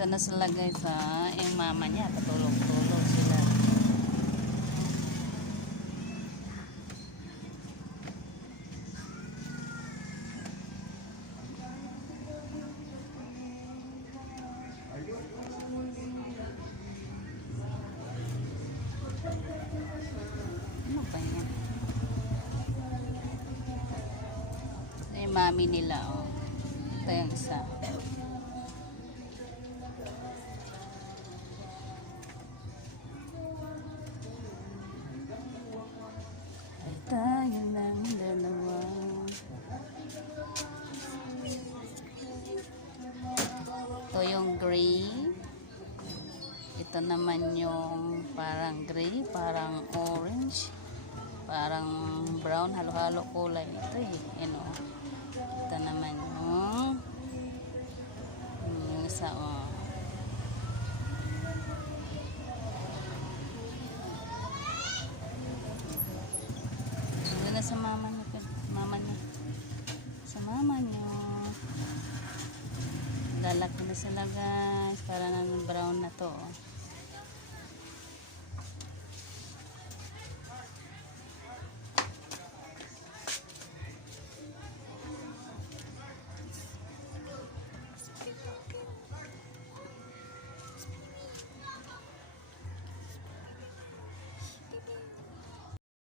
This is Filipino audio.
Dito na sila guys ha. Yung mama niya, patulog-tulog sila. Ano ba mami nila oh. Ito yung isa. Gray. Ito naman yung parang gray, parang orange, parang brown, halo-halo kulay. Ito eh, you know. Ito naman yung yung isa, oh. Doon na sa mama niya. Mama niya. Sa mama niya. Lalaki na sila guys. Para na brown na to. oh.